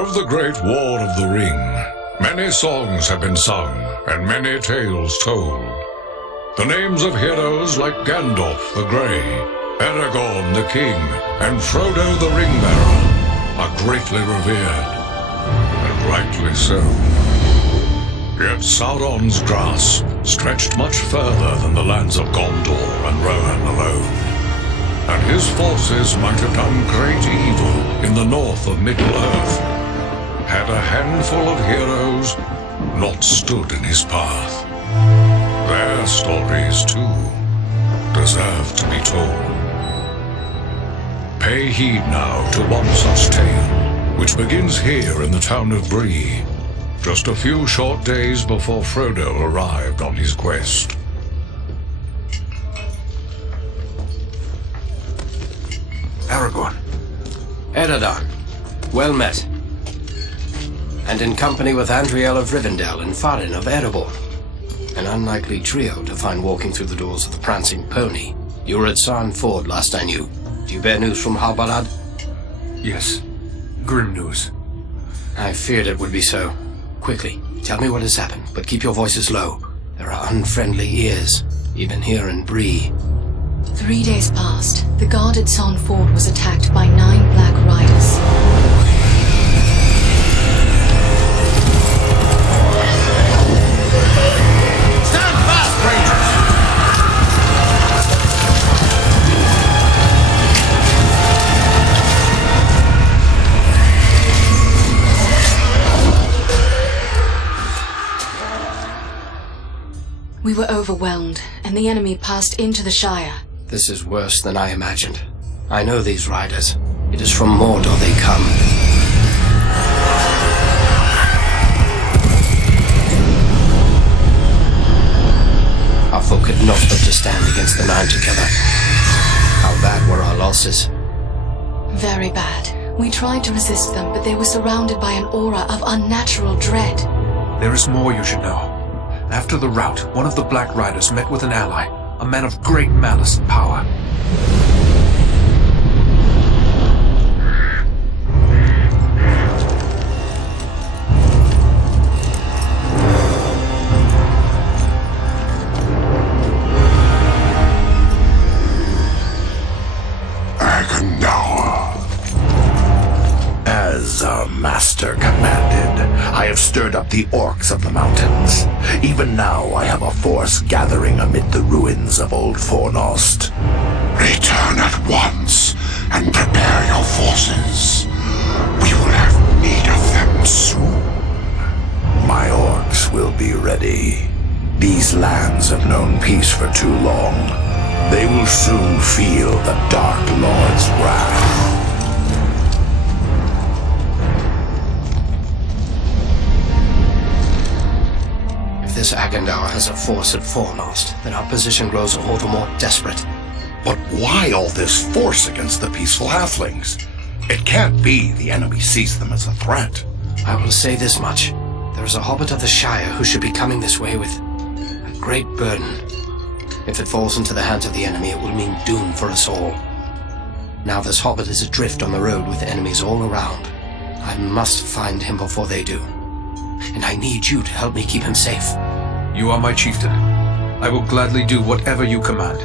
Of the Great War of the Ring, many songs have been sung and many tales told. The names of heroes like Gandalf the Grey, Aragorn the King, and Frodo the Ring-Bearer are greatly revered, and rightly so. Yet Sauron's grasp stretched much further than the lands of Gondor and Rohan alone, and his forces might have done great evil in the north of Middle-earth, had a handful of heroes not stood in his path. Their stories, too, deserve to be told. Pay heed now to one such tale, which begins here in the town of Bree, just a few short days before Frodo arrived on his quest. Aragorn. Eredon, well met. And in company with Andriel of Rivendell and Farin of Erebor. An unlikely trio to find walking through the doors of the Prancing Pony. You were at Sarn Ford last I knew. Do you bear news from Halbarad? Yes. Grim news. I feared it would be so. Quickly, tell me what has happened, but keep your voices low. There are unfriendly ears, even here in Bree. 3 days passed. The guard at Sarn Ford was attacked by 9 Black Riders. We were overwhelmed, and the enemy passed into the Shire. This is worse than I imagined. I know these riders. It is from Mordor they come. Our folk could not hope to stand against the 9 together. How bad were our losses? Very bad. We tried to resist them, but they were surrounded by an aura of unnatural dread. There is more you should know. After the rout, one of the Black Riders met with an ally, a man of great malice and power. As our master commanded, I have stirred up the orcs of the mountains. Even now I have a force gathering amid the ruins of Old Fornost. Return at once and prepare your forces. We will have need of them soon. My orcs will be ready. These lands have known peace for too long. They will soon feel the Dark Lord's wrath. If this Agandaur has a force at Fornost, then our position grows all the more desperate. But why all this force against the peaceful halflings? It can't be the enemy sees them as a threat. I will say this much. There is a hobbit of the Shire who should be coming this way with a great burden. If it falls into the hands of the enemy, it will mean doom for us all. Now this hobbit is adrift on the road with enemies all around. I must find him before they do. And I need you to help me keep him safe. You are my chieftain. I will gladly do whatever you command.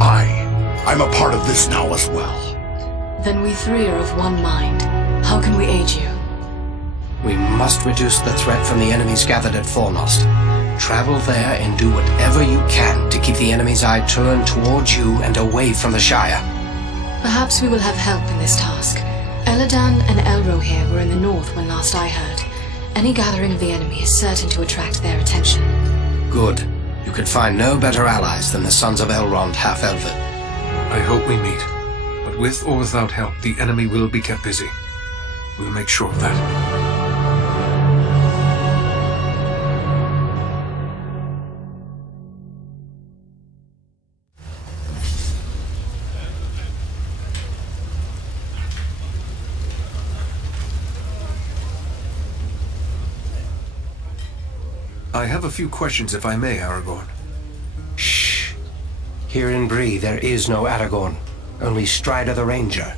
I'm a part of this now as well. Then we 3 are of one mind. How can we aid you? We must reduce the threat from the enemies gathered at Fornost. Travel there and do whatever you can to keep the enemy's eye turned towards you and away from the Shire. Perhaps we will have help in this task. Eladan and Elrohir were in the north when last I heard. Any gathering of the enemy is certain to attract their attention. Good. You could find no better allies than the sons of Elrond half-elven. I hope we meet. But with or without help, the enemy will be kept busy. We'll make sure of that. I have a few questions, if I may, Aragorn. Shh. Here in Bree, there is no Aragorn. Only Strider the Ranger.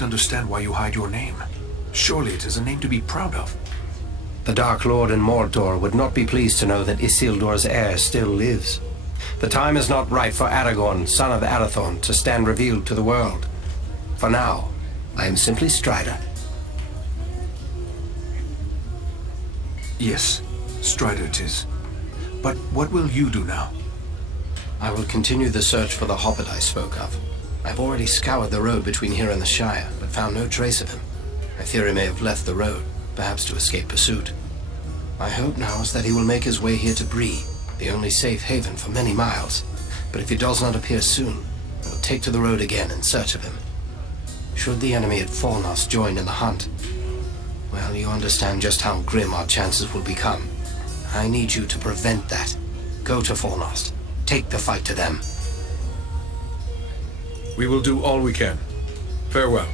don't understand why you hide your name. Surely it is a name to be proud of. The Dark Lord in Mordor would not be pleased to know that Isildur's heir still lives. The time is not right for Aragorn, son of Arathorn, to stand revealed to the world. For now, I am simply Strider. Yes, Strider it is. But what will you do now? I will continue the search for the hobbit I spoke of. I've already scoured the road between here and the Shire, but found no trace of him. I fear he may have left the road, perhaps to escape pursuit. My hope now is that he will make his way here to Bree, the only safe haven for many miles. But if he does not appear soon, I will take to the road again in search of him. Should the enemy at Fornost join in the hunt, well, you understand just how grim our chances will become. I need you to prevent that. Go to Fornost. Take the fight to them. We will do all we can. Farewell.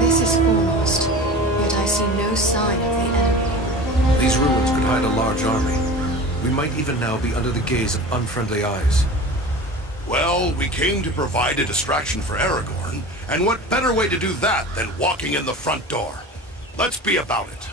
This is Fornost, yet I see no sign of the enemy. These ruins could hide a large army. We might even now be under the gaze of unfriendly eyes. Well, we came to provide a distraction for Aragorn, and what better way to do that than walking in the front door? Let's be about it.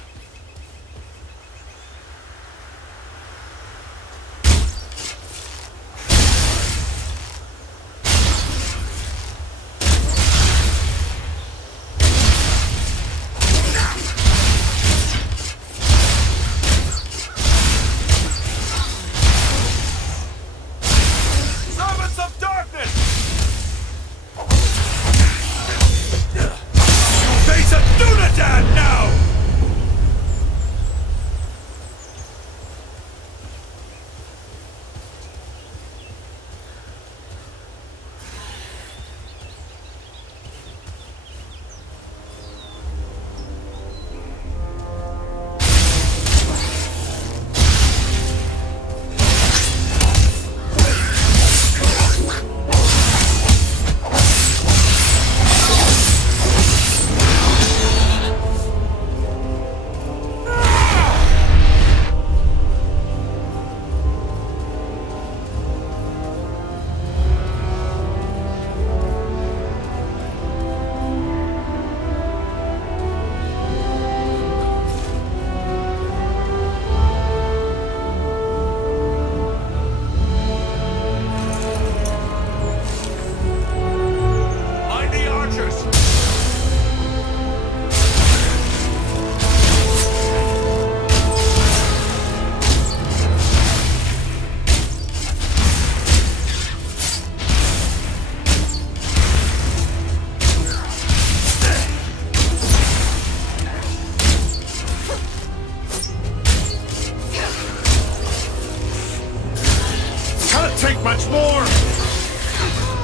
Much more!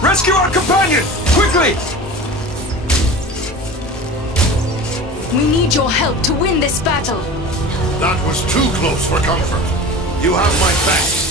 Rescue our companion! Quickly! We need your help to win this battle. That was too close for comfort. You have my thanks.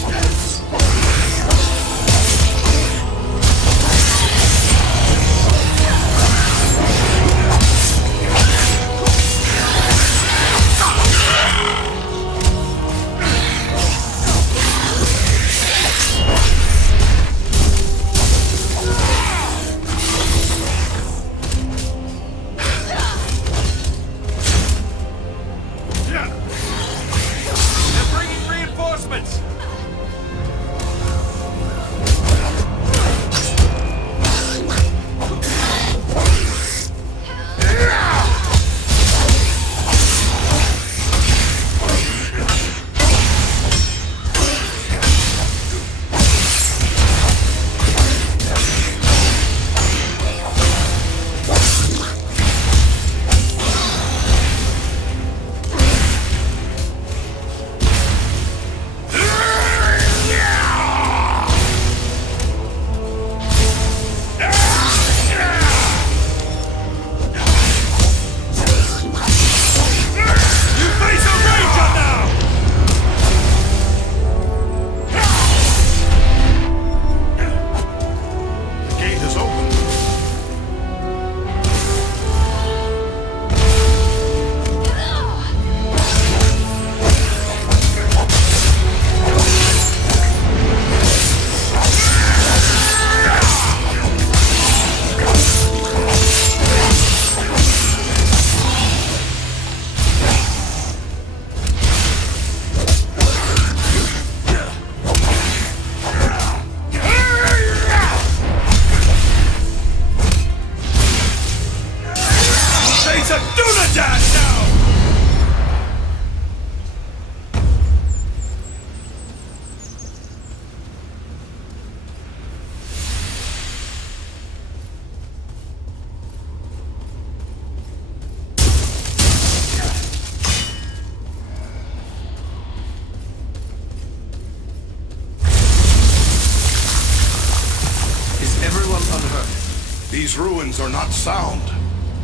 These ruins are not sound.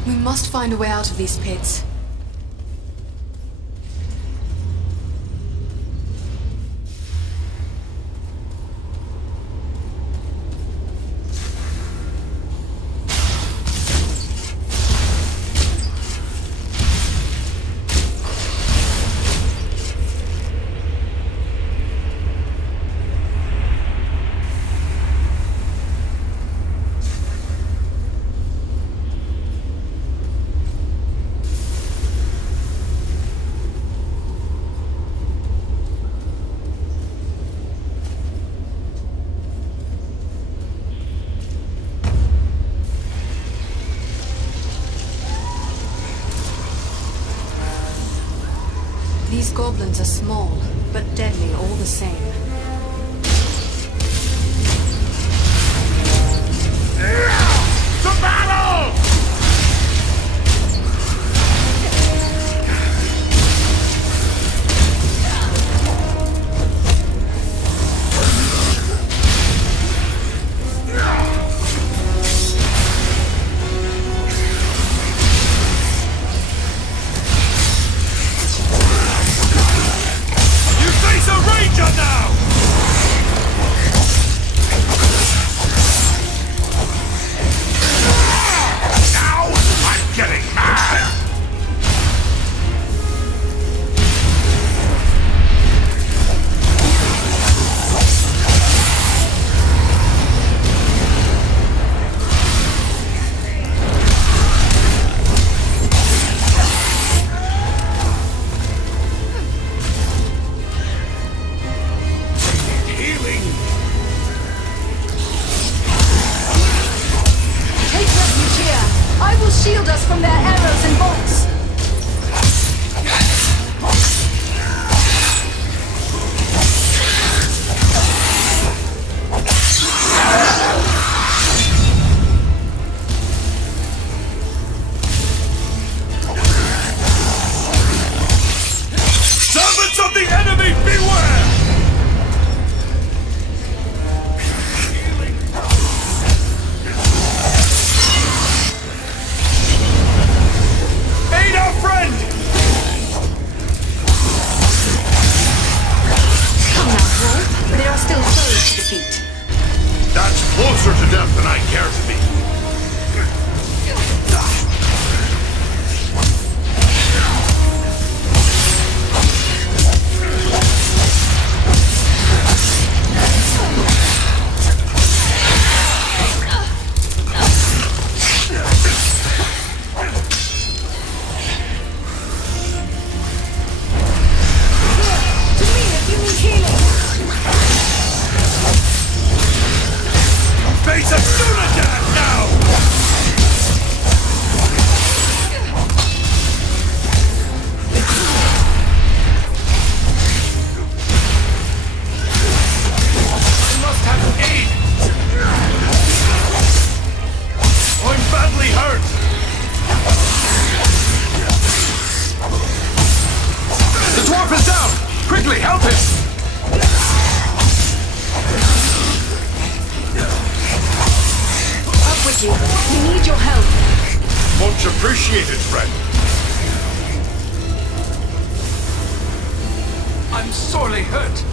We must find a way out of these pits. These goblins are small, but deadly all the same. To battle! You face a ranger now! Now I'm getting mad! Healing! Take refuge here! I will shield us from their arrows and bolts! Servants of the enemy, beware! Aid our friend! Come now, Wolf. There are still foes to defeat. That's closer to death than I care to be. To me, if you need healing! Face a Dunadan now! I must have aid! I'm badly hurt! The dwarf is down! Quickly, help him! Up with you. We need your help. Much appreciated, friend. I'm sorely hurt.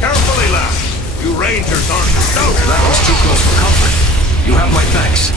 Carefully, lad. You rangers aren't stout. That was too close for comfort. You have my thanks.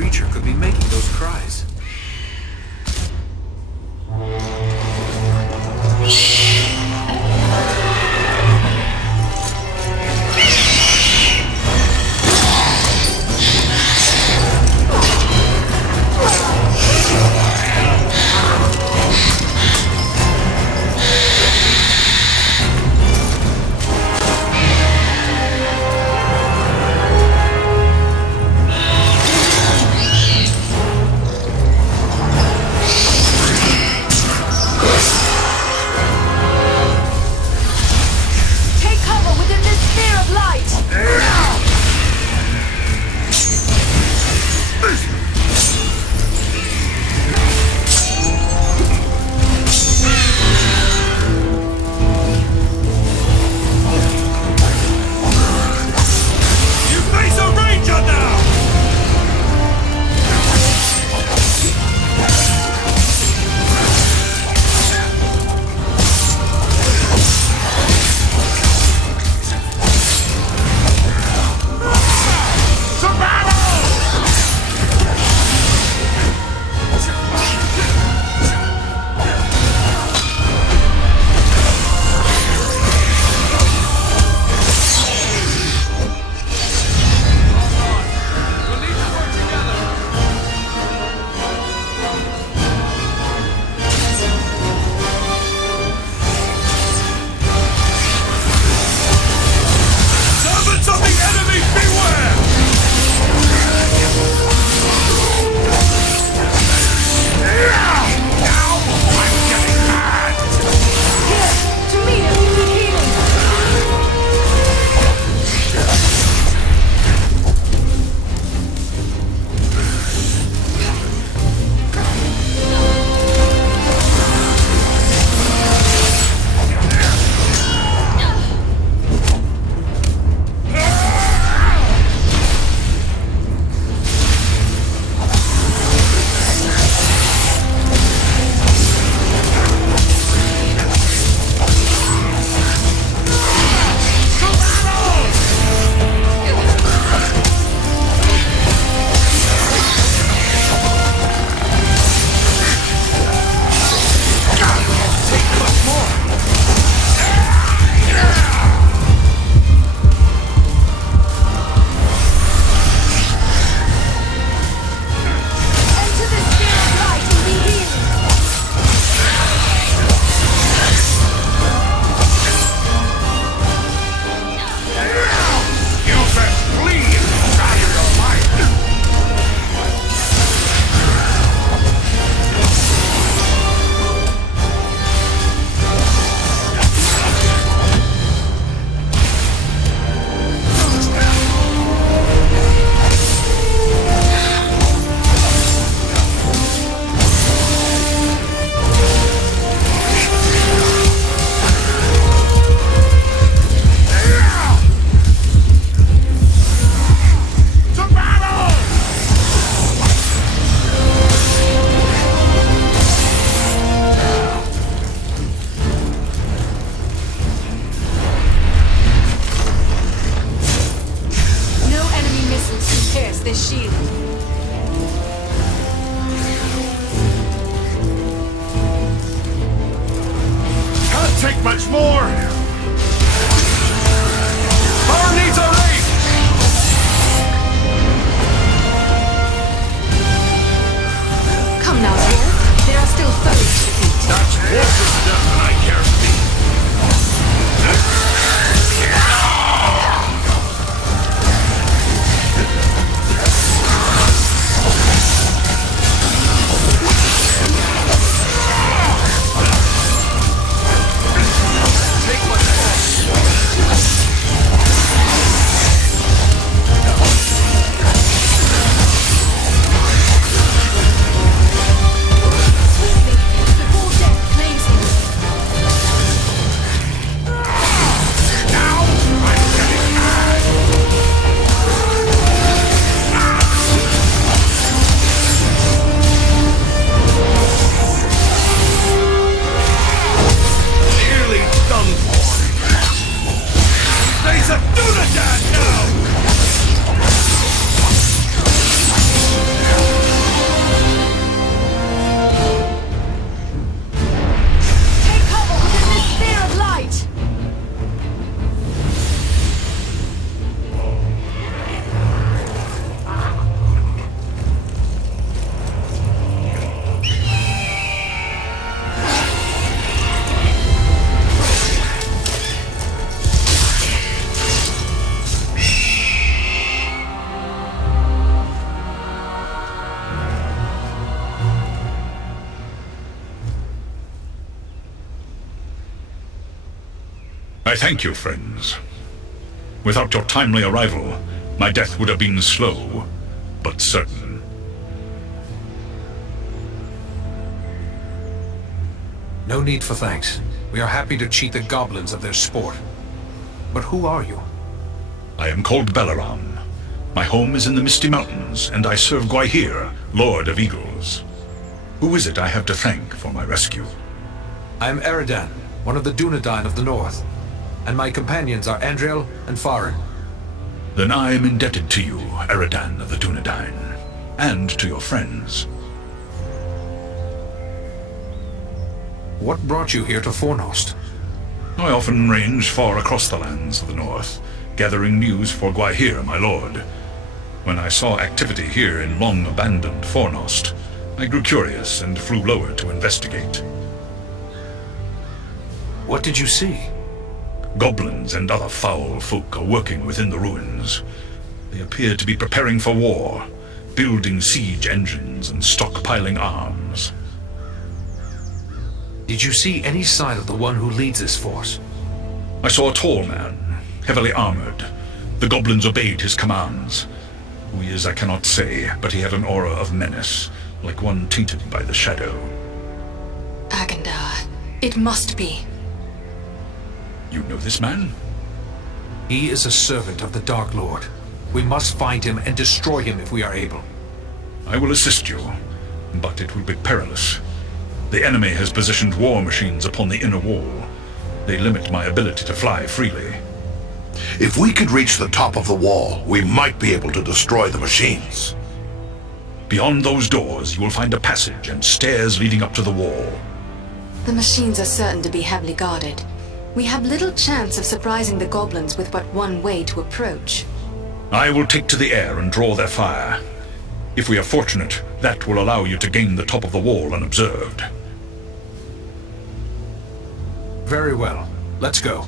creature could be making those cries? Much more! Power needs our aid! Come now, Dwarf. There are still foes to defeat. That's closer to death than I care to be. Take what I thank you, friends. Without your timely arrival, my death would have been slow, but certain. No need for thanks. We are happy to cheat the goblins of their sport. But who are you? I am called Balaram. My home is in the Misty Mountains, and I serve Guerra, Lord of Eagles. Who is it I have to thank for my rescue? I am Eridan, one of the Dunedain of the North, and my companions are Andriel and Farin. Then I am indebted to you, Eridan of the Dunedain, and to your friends. What brought you here to Fornost? I often range far across the lands of the North, gathering news for Guerra, my lord. When I saw activity here in long-abandoned Fornost, I grew curious and flew lower to investigate. What did you see? Goblins and other foul folk are working within the ruins. They appear to be preparing for war, building siege engines and stockpiling arms. Did you see any sign of the one who leads this force? I saw a tall man, heavily armored. The goblins obeyed his commands. Who he is I cannot say, but he had an aura of menace, like one tainted by the shadow. Agandar. It must be. You know this man? He is a servant of the Dark Lord. We must find him and destroy him if we are able. I will assist you, but it will be perilous. The enemy has positioned war machines upon the inner wall. They limit my ability to fly freely. If we could reach the top of the wall, we might be able to destroy the machines. Beyond those doors, you will find a passage and stairs leading up to the wall. The machines are certain to be heavily guarded. We have little chance of surprising the goblins with but one way to approach. I will take to the air and draw their fire. If we are fortunate, that will allow you to gain the top of the wall unobserved. Very well. Let's go.